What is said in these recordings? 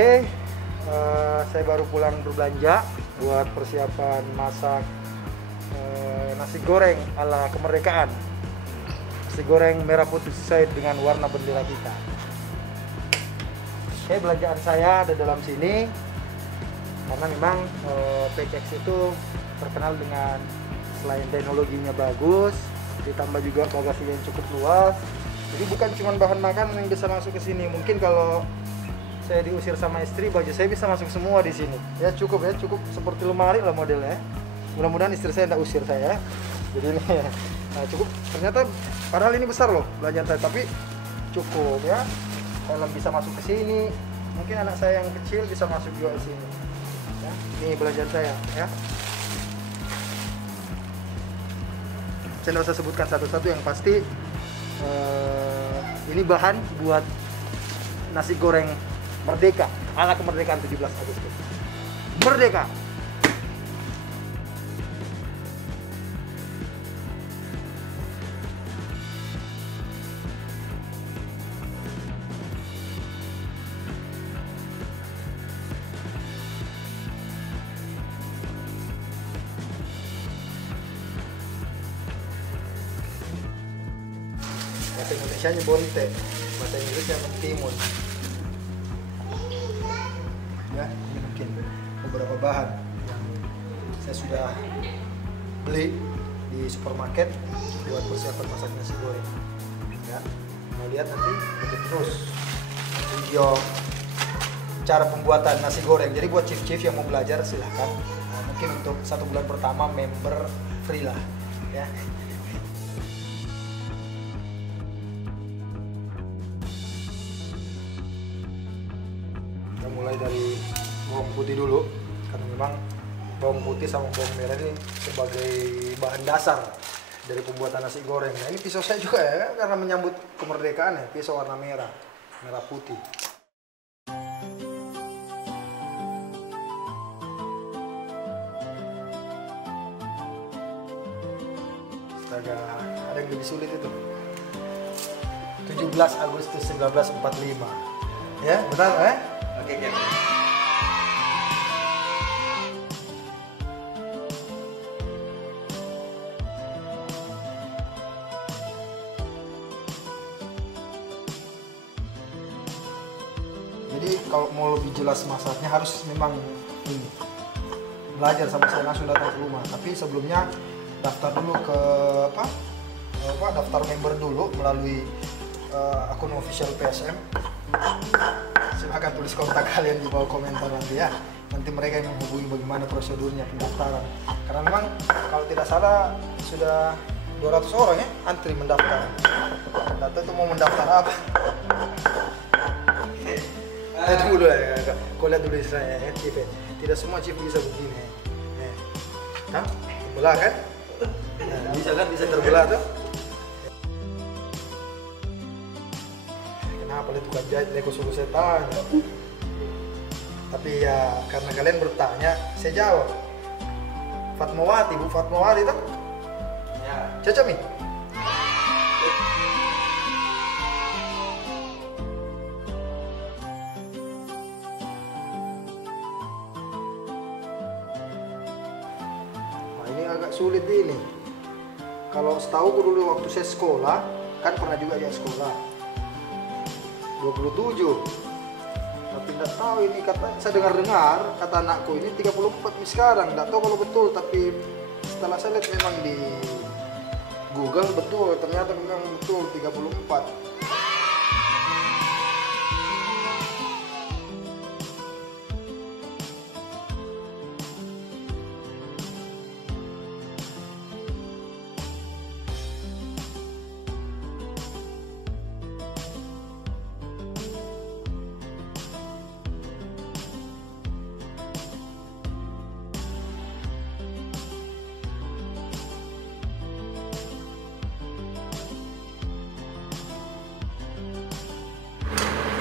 Oke, saya baru pulang berbelanja buat persiapan masak nasi goreng ala kemerdekaan. Nasi goreng merah putih sesuai dengan warna bendera kita. Oke, belanjaan saya ada dalam sini karena memang PCX itu terkenal dengan selain teknologinya bagus, ditambah juga bagasinya yang cukup luas. Jadi bukan cuma bahan makanan yang bisa masuk ke sini. Mungkin kalau saya diusir sama istri, baju saya bisa masuk semua di sini. Ya cukup seperti lemari lah modelnya. Mudah-mudahan istri saya tidak usir saya. Jadi ini, nah cukup. Ternyata padahal ini besar loh belanjaan saya, tapi cukup ya. Helm bisa masuk ke sini. Mungkin anak saya yang kecil bisa masuk juga ke sini. Ya, ini belanjaan saya ya. Saya tidak usah sebutkan satu-satu, yang pasti ini bahan buat nasi goreng merdeka ala kemerdekaan 17 Agustus. Merdeka. Bahasa Indonesianya bonte, bahasa Inggrisnya mentimun. Ya, ini mungkin beberapa bahan yang saya sudah beli di supermarket buat persiapan masak nasi goreng. Ya, mau lihat nanti ikuti terus video cara pembuatan nasi goreng. Jadi buat chief-chief yang mau belajar silahkan. Nah, mungkin untuk 1 bulan pertama member free lah. Ya. Mulai dari bawang putih dulu, karena memang bawang putih sama bawang merah ini sebagai bahan dasar dari pembuatan nasi goreng. Nah, ini pisau saya juga ya, karena menyambut kemerdekaan ya, pisau warna merah putih. Astaga, ada yang lebih sulit itu. 17 Agustus 1945. Ya, benar ya? Oke. Jadi kalau mau lebih jelas masaknya harus memang ini belajar sama saya, langsung datang ke rumah. Tapi sebelumnya daftar dulu ke daftar member dulu melalui akun official PSM. Silahkan tulis kontak kalian di bawah komentar nanti ya. Nanti mereka yang menghubungi bagaimana prosedurnya pendaftaran. Karena memang kalau tidak salah sudah 200 orang ya antri mendaftar. Data itu mau mendaftar apa? Tunggu dulu ya, kau lihat dulu saya ya, chief. Tidak semua chief bisa begini. Nah, terbelah kan? Nah, bisa terbelah tuh. Kenapa itu kan jahit, aku suruh saya tanya. Tapi ya karena kalian bertanya, saya jawab. Fatmawati, Bu Fatmawati itu? Ya. Cocok nih? Nah, ini agak sulit ini. Kalau setahu aku dulu waktu saya sekolah, kan pernah juga ya sekolah. 27, tapi tidak tahu ini, saya dengar kata anakku ini 34 nih sekarang, tidak tahu kalau betul, tapi setelah saya lihat memang di Google betul, ternyata memang betul 34.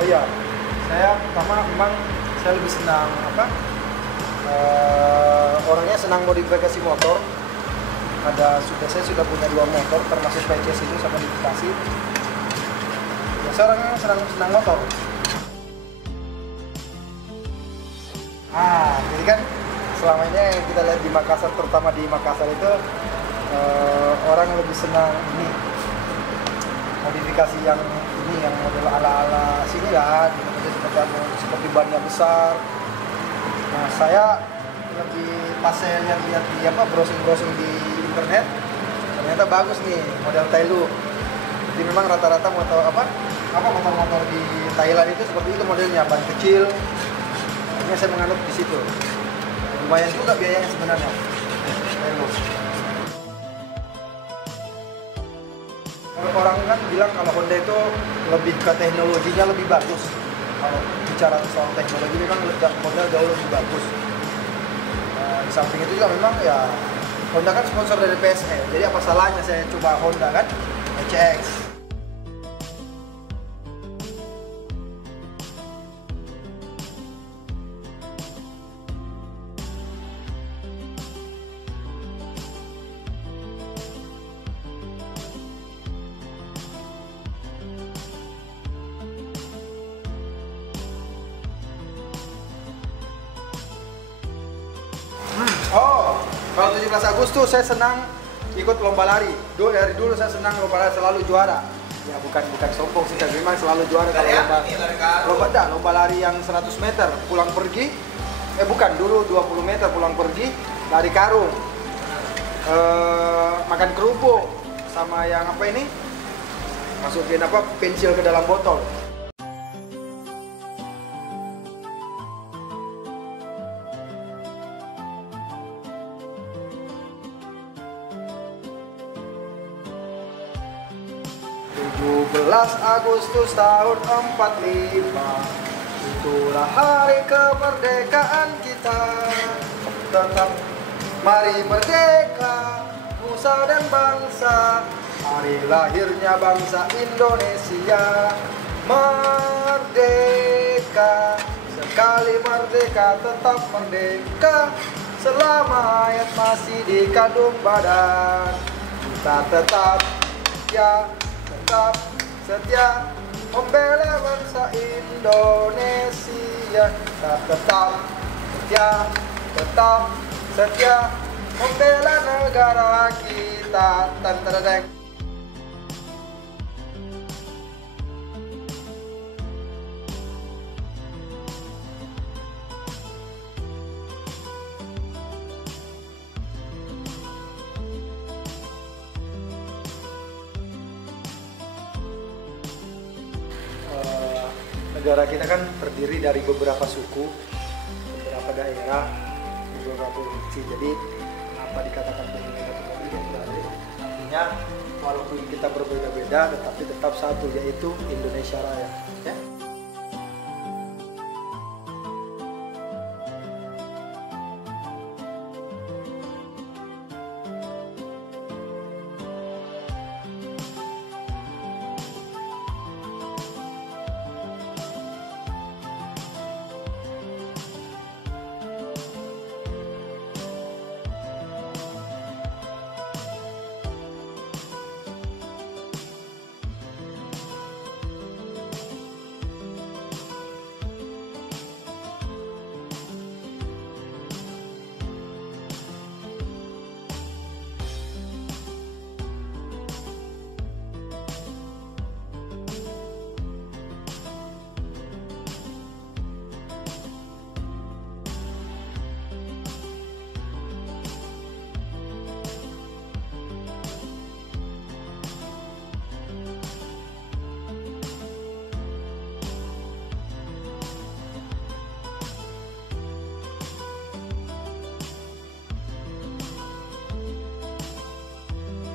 Oh iya, saya pertama memang saya lebih senang orangnya senang modifikasi motor. Saya sudah punya 2 motor termasuk PCS itu sama modifikasi. Ya, saya orangnya senang motor. Jadi kan selama ini yang kita lihat di Makassar, terutama di Makassar itu orang lebih senang ini modifikasi yang ini, yang model ala-ala sini lah, seperti bannya besar. Nah, saya lebih pas saya lihat di browsing di internet, ternyata bagus nih model Tailu. Jadi memang rata-rata motor-motor di Thailand itu seperti itu modelnya, ban kecil. Akhirnya saya menganut di situ. Lumayan juga biayanya sebenarnya. Tailu. Orang kan bilang kalau Honda itu lebih ke teknologinya lebih bagus. Kalau bicara soal teknologi memang Honda jauh lebih bagus. Di samping itu juga memang ya Honda kan sponsor dari PSE, jadi apa salahnya saya coba Honda kan, HX. Kalau 17 Agustus saya senang ikut lomba lari. Dari dulu saya senang lomba lari, selalu juara. Ya bukan sombong sih, tapi memang selalu juara kalau lomba lari yang 100 meter pulang pergi. Dulu 20 meter pulang pergi, lari karung. Makan kerupuk sama yang masukin pensil ke dalam botol. 17 Agustus tahun 45, itulah hari kemerdekaan kita. Tetap mari merdeka, nusa dan bangsa, hari lahirnya bangsa Indonesia. Merdeka, sekali merdeka tetap merdeka, selama hayat masih dikandung badan. Kita tetap setia membela bangsa Indonesia. Kita tetap setia membela negara kita. Tantadeng. Negara kita kan terdiri dari beberapa suku, beberapa daerah, beberapa provinsi. Jadi apa dikatakan negara tunggal ika? Artinya walaupun kita berbeda-beda, tetapi tetap satu, yaitu Indonesia Raya. Ya?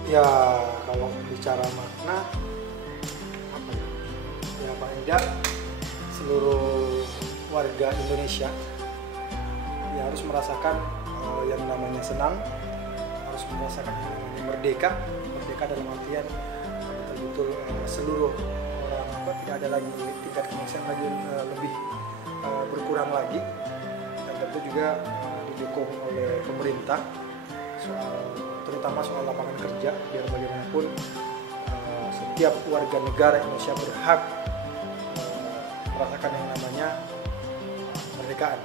Ya kalau bicara makna ya paling tidak seluruh warga Indonesia ya harus merasakan yang namanya senang, harus merasakan yang namanya merdeka dalam artian betul-betul seluruh orang tidak ada lagi tingkat kemiskinan lagi lebih berkurang lagi, dan tentu juga didukung oleh pemerintah terutama soal lapangan kerja, biar bagaimanapun setiap warga negara Indonesia berhak merasakan yang namanya kemerdekaan.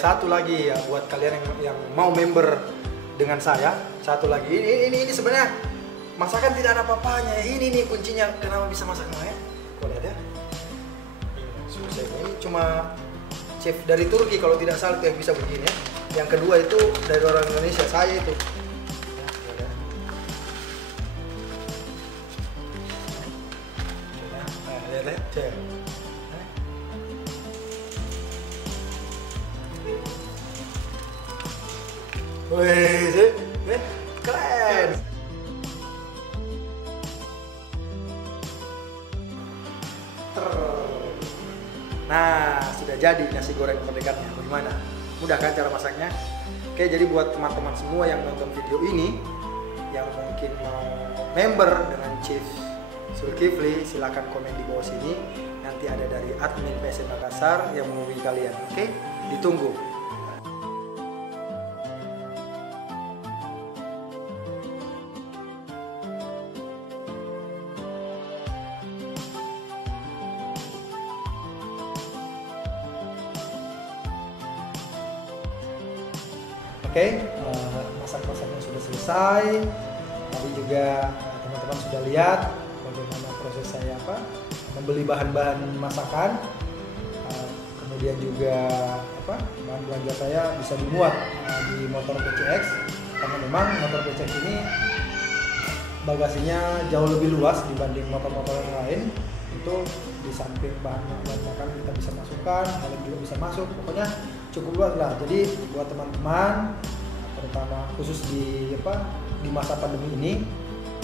satu lagi ya buat kalian yang mau member dengan saya. Satu lagi, ini sebenarnya masakan tidak ada apa-apanya. Ini nih kuncinya kenapa bisa masak ya. Kau lihat ya. Ini cuma chef dari Turki kalau tidak salah yang bisa begini ya. Yang kedua itu dari orang Indonesia, saya itu. Lihat. Wih, keren. Nah, sudah jadi nasi goreng merdekatnya. Bagaimana? Mudah kan cara masaknya? Oke, jadi buat teman-teman semua yang nonton video ini, yang mungkin mau member dengan Chef Zulkifli, silakan komen di bawah sini. Nanti ada dari admin PSM Makassar yang menghubungi kalian. Oke, ditunggu. Oke, masak-masaknya sudah selesai. Tadi juga teman-teman sudah lihat bagaimana proses saya membeli bahan-bahan masakan. Kemudian juga bahan belanja saya bisa dimuat di motor PCX, karena memang motor PCX ini bagasinya jauh lebih luas dibanding motor-motor yang lain. Itu di samping bahan masakan kita bisa masukkan, helm juga bisa masuk, pokoknya cukup luas lah. Jadi buat teman-teman, terutama khusus di masa pandemi ini,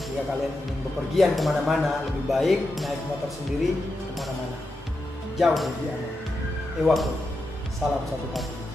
jika kalian ingin bepergian kemana-mana, lebih baik naik motor sendiri kemana-mana, jauh lebih aman. Ewako, salam satu kaki.